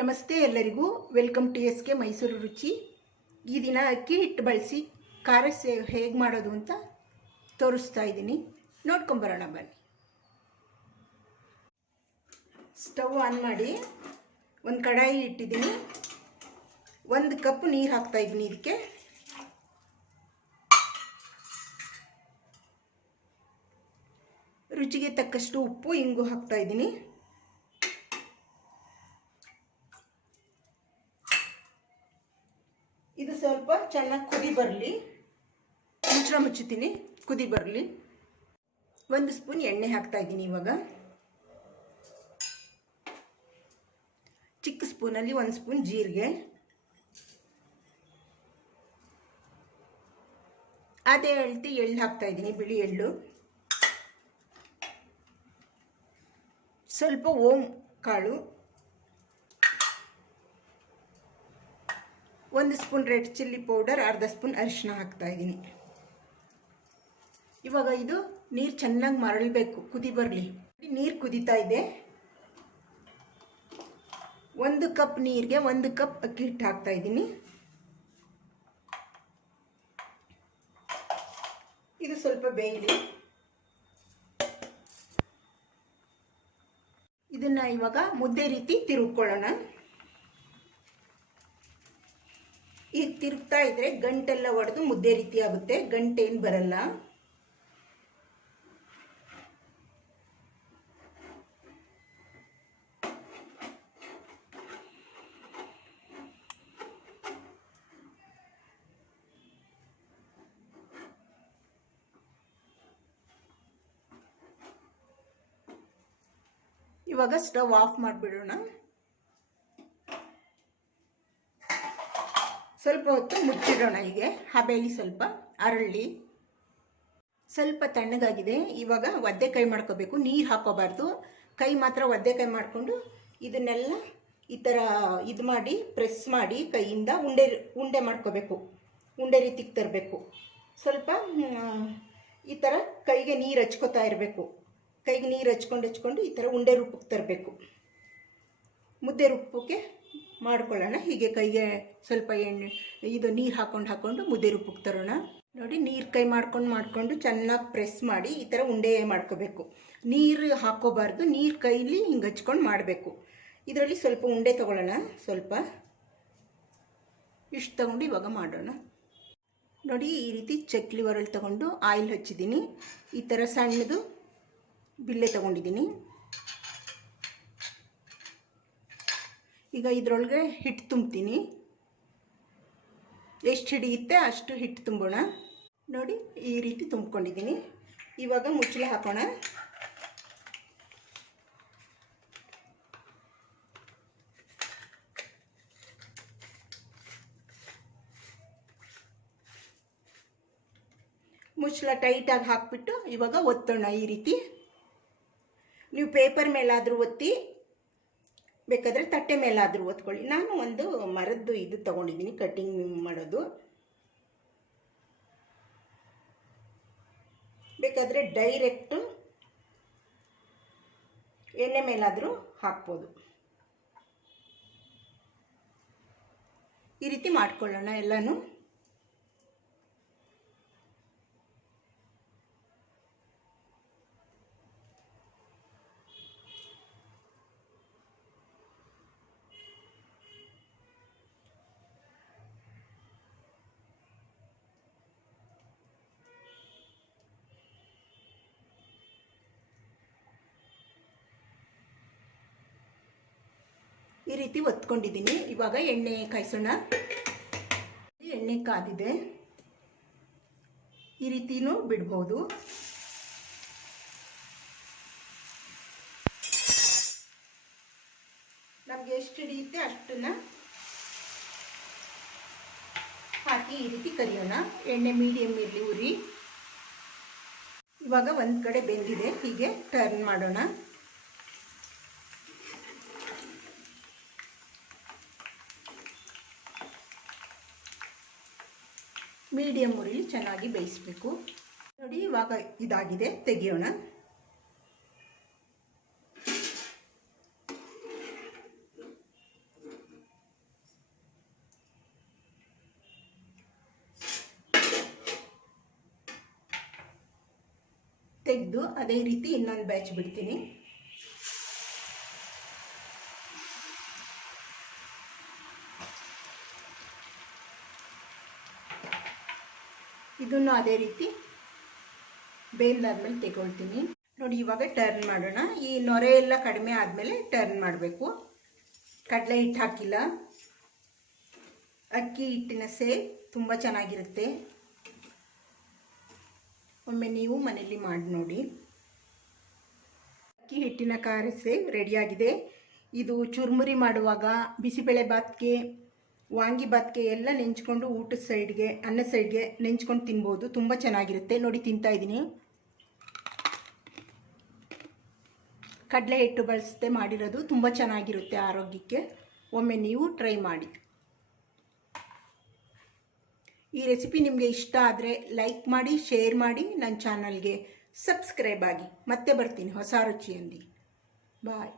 ನಮಸ್ತೆ ಎಲ್ಲರಿಗೂ, welcome to S K Mysuru Ruchi. ಈ ದಿನ ಅಕ್ಕಿ ಹಿಟ್ಟು ಬಳಸಿ ಖಾರ ಹೇಗೆ ಮಾಡೋದು ಅಂತ ತೋರಿಸ್ತಾ ಇದ್ದೀನಿ. ನೋಡ್ಕೊಂಬರೋಣ ಬನ್ನಿ. ಸ್ಟವ್ ಆನ್ ಮಾಡಿ ಒಂದು ಕಡಾಯಿ ಇಟ್ಟಿದ್ದೀನಿ. 1 ಕಪ್ ನೀರು ಹಾಕ್ತಾಯಿದ್ದೀನಿ. ಇದಕ್ಕೆ ರುಚಿಗೆ ತಕ್ಕಷ್ಟು ಉಪ್ಪು, ಇಂಗು ಹಾಕ್ತಾಯಿದ್ದೀನಿ. ಇದು ಸ್ವಲ್ಪ ಚೆನ್ನಾಗಿ ಕುದಿ ಬರಲಿ. ಮುಚ್ಚುತ್ತೀನಿ, ಕುದಿ ಬರಲಿ. 1 ಸ್ಪೂನ್ ಎಣ್ಣೆ ಹಾಕ್ತಾ ಇದ್ದೀನಿ. ಇವಾಗ ಚಿಕ್ಕ ಸ್ಪೂನಲ್ಲಿ 1 ಸ್ಪೂನ್ ಜೀರಿಗೆ, ಅದೇ ಅಳತೆ ಎಳ್ಳು ಹಾಕ್ತಾ ಇದ್ದೀನಿ, ಬಿಳಿ ಎಳ್ಳು. ಸ್ವಲ್ಪ ಓಂ ಕಾಳು, 1 ಸ್ಪೂನ್ ರೆಡ್ ಚಿಲ್ಲಿ ಪೌಡರ್, ಅರ್ಧ ಸ್ಪೂನ್ ಅರಿಶಿನ ಹಾಕ್ತಾ ಇದ್ದೀನಿ. ಇವಾಗ ಇದು ನೀರು ಚೆನ್ನಾಗಿ ಮರಳಬೇಕು, ಕುದಿ ಬರಲಿ. ನೀರು ಕುದೀತಾ ಇದೆ. 1 ಕಪ್ ನೀರಿಗೆ 1 ಕಪ್ ಅಕ್ಕಿ ಹಿಟ್ಟು ಹಾಕ್ತಾ ಇದ್ದೀನಿ. ಇದು ಸ್ವಲ್ಪ ಬೇಯಲಿ. ಇದನ್ನ ಇವಾಗ ಮುದ್ದೆ ರೀತಿ ತಿರುಗ್ಕೊಳ್ಳೋಣ. ಈಗ ತಿರುಗ್ತಾ ಇದ್ರೆ ಗಂಟೆಲ್ಲ ಒಡೆದು ಮುದ್ದೆ ರೀತಿ ಆಗುತ್ತೆ, ಗಂಟೇನು ಬರಲ್ಲ. ಇವಾಗ ಸ್ಟವ್ ಆಫ್ ಮಾಡಿಬಿಡೋಣ. ಸ್ವಲ್ಪ ಹೊತ್ತು ಮುಚ್ಚಿಡೋಣ. ಹೀಗೆ ಹಬೇಲಿ ಸ್ವಲ್ಪ ಅರಳಿ ಸ್ವಲ್ಪ ತಣ್ಣಗಾಗಿದೆ. ಇವಾಗ ಒದ್ದೆ ಕೈ ಮಾಡ್ಕೋಬೇಕು, ನೀರು ಹಾಕೋಬಾರ್ದು. ಕೈ ಮಾತ್ರ ಒದ್ದೆ ಕೈ ಮಾಡಿಕೊಂಡು ಇದನ್ನೆಲ್ಲ ಈ ಥರ ಇದು ಮಾಡಿ ಪ್ರೆಸ್ ಮಾಡಿ ಕೈಯಿಂದ ಉಂಡೆ ಮಾಡ್ಕೋಬೇಕು. ಉಂಡೆ ರೀತಿಗೆ ತರಬೇಕು. ಸ್ವಲ್ಪ ಈ ಥರ ಕೈಗೆ ನೀರು ಹಚ್ಕೋತಾ ಇರಬೇಕು. ಕೈಗೆ ನೀರು ಹಚ್ಕೊಂಡು ಈ ಥರ ಉಂಡೆ ರೂಪಕ್ಕೆ ತರಬೇಕು. ಮುದ್ದೆ ರೂಪಕ್ಕೆ ಮಾಡ್ಕೊಳ್ಳೋಣ. ಹೀಗೆ ಕೈಗೆ ಸ್ವಲ್ಪ ಎಣ್ಣೆ ಇದು ನೀರು ಹಾಕ್ಕೊಂಡು ಮುದ್ದೆ ರೂಪಕ್ಕೆ ತರೋಣ. ನೋಡಿ, ನೀರು ಕೈ ಮಾಡ್ಕೊಂಡು ಚೆನ್ನಾಗಿ ಪ್ರೆಸ್ ಮಾಡಿ ಈ ಥರ ಉಂಡೆ ಮಾಡ್ಕೋಬೇಕು. ನೀರು ಹಾಕೋಬಾರ್ದು, ನೀರು ಕೈಲಿ ಹಿಂಗೆ ಹಚ್ಕೊಂಡು ಮಾಡಬೇಕು. ಇದರಲ್ಲಿ ಸ್ವಲ್ಪ ಉಂಡೆ ತೊಗೊಳ್ಳೋಣ. ಸ್ವಲ್ಪ ಇಷ್ಟು ತಗೊಂಡು ಇವಾಗ ಮಾಡೋಣ. ನೋಡಿ, ಈ ರೀತಿ ಚಕ್ಲಿ ಒರಳು ತಗೊಂಡು ಆಯಿಲ್ ಹಚ್ಚಿದ್ದೀನಿ. ಈ ಥರ ಸಣ್ಣದು ಬಿಲ್ಲೆ ತಗೊಂಡಿದ್ದೀನಿ. ಈಗ ಇದರೊಳಗೆ ಹಿಟ್ಟು ತುಂಬ್ತೀನಿ. ಎಷ್ಟು ಹಿಡಿಯುತ್ತೆ ಅಷ್ಟು ಹಿಟ್ಟು ತುಂಬೋಣ. ನೋಡಿ, ಈ ರೀತಿ ತುಂಬ್ಕೊಂಡಿದ್ದೀನಿ. ಇವಾಗ ಮುಚ್ಚಳ ಹಾಕೋಣ. ಮುಚ್ಚಳ ಟೈಟಾಗಿ ಹಾಕ್ಬಿಟ್ಟು ಇವಾಗ ಒತ್ತೋಣ. ಈ ರೀತಿ ನೀವು ಪೇಪರ್ ಮೇಲಾದರೂ ಒತ್ತಿ, ಬೇಕಾದರೆ ತಟ್ಟೆ ಮೇಲಾದರೂ ಒತ್ಕೊಳ್ಳಿ. ನಾನು ಒಂದು ಮರದ್ದು ಇದು ತೊಗೊಂಡಿದ್ದೀನಿ, ಕಟ್ಟಿಂಗ್ ಮಾಡೋದು. ಬೇಕಾದರೆ ಡೈರೆಕ್ಟು ಎಣ್ಣೆ ಮೇಲಾದರೂ ಹಾಕ್ಬೋದು. ಈ ರೀತಿ ಮಾಡ್ಕೊಳ್ಳೋಣ ಎಲ್ಲನೂ. ಈ ರೀತಿ ಒತ್ಕೊಂಡಿದ್ದೀನಿ. ಇವಾಗ ಎಣ್ಣೆ ಕಾಯಿಸೋಣ. ಎಣ್ಣೆ ಕಾದಿದೆ. ಈ ರೀತಿನೂ ಬಿಡ್ಬೋದು. ನಮಗೆ ಎಷ್ಟು ಹಿಡಿಯುತ್ತೆ ಅಷ್ಟನ್ನ ಹಾಕಿ ಈ ರೀತಿ ಕರಿಯೋಣ. ಎಣ್ಣೆ ಮೀಡಿಯಮ್ ಇರಲಿ ಉರಿ. ಇವಾಗ ಒಂದು ಕಡೆ ಬೆಂದಿದೆ, ಹೀಗೆ ಟರ್ನ್ ಮಾಡೋಣ. ಮೀಡಿಯಮ್ ಉರಿಲಿ ಚೆನ್ನಾಗಿ ಬೇಯಿಸಬೇಕು. ನೋಡಿ, ಇವಾಗ ಇದಾಗಿದೆ, ತೆಗೆಯೋಣ. ತೆಗೆದು ಅದೇ ರೀತಿ ಇನ್ನೊಂದು ಬ್ಯಾಚ್ ಬಿಡ್ತೀನಿ. ಇದನ್ನು ಅದೇ ರೀತಿ ಬೇಂದಾದ್ಮೇಲೆ ತೆಗೊಳ್ತೀನಿ. ನೋಡಿ, ಇವಾಗ ಟರ್ನ್ ಮಾಡೋಣ. ಈ ನೊರೆ ಎಲ್ಲ ಕಡಿಮೆ ಆದಮೇಲೆ ಟರ್ನ್ ಮಾಡಬೇಕು. ಕಡಲೆ ಹಿಟ್ಟು ಹಾಕಿಲ್ಲ, ಅಕ್ಕಿ ಹಿಟ್ಟಿನ ಸೇವ್ ತುಂಬ ಚೆನ್ನಾಗಿರುತ್ತೆ. ಒಮ್ಮೆ ನೀವು ಮನೆಯಲ್ಲಿ ಮಾಡಿ ನೋಡಿ. ಅಕ್ಕಿ ಹಿಟ್ಟಿನ ಖಾರ ಸೇವ್ ರೆಡಿಯಾಗಿದೆ. ಇದು ಚುರುಮುರಿ ಮಾಡುವಾಗ, ಬಿಸಿಬೇಳೆ ಬಾತ್ಗೆ, ವಾಂಗಿ ಬಾತ್ಗೆ ಎಲ್ಲ ನೆಂಚ್ಕೊಂಡು ಊಟದ ಸೈಡ್ಗೆ, ಅನ್ನದ ಸೈಡ್ಗೆ ನೆಂಚ್ಕೊಂಡು ತಿನ್ಬೋದು. ತುಂಬ ಚೆನ್ನಾಗಿರುತ್ತೆ. ನೋಡಿ, ತಿಂತಾಯಿದ್ದೀನಿ. ಕಡಲೆ ಹಿಟ್ಟು ಬಳಸದೆ ಮಾಡಿರೋದು, ತುಂಬ ಚೆನ್ನಾಗಿರುತ್ತೆ ಆರೋಗ್ಯಕ್ಕೆ. ಒಮ್ಮೆ ನೀವು ಟ್ರೈ ಮಾಡಿ. ಈ ರೆಸಿಪಿ ನಿಮಗೆ ಇಷ್ಟ ಆದರೆ ಲೈಕ್ ಮಾಡಿ, ಶೇರ್ ಮಾಡಿ, ನನ್ನ ಚಾನಲ್ಗೆ ಸಬ್ಸ್ಕ್ರೈಬ್ ಆಗಿ. ಮತ್ತೆ ಬರ್ತೀನಿ ಹೊಸ ರುಚಿಯೊಂದಿಗೆ. ಬಾಯ್.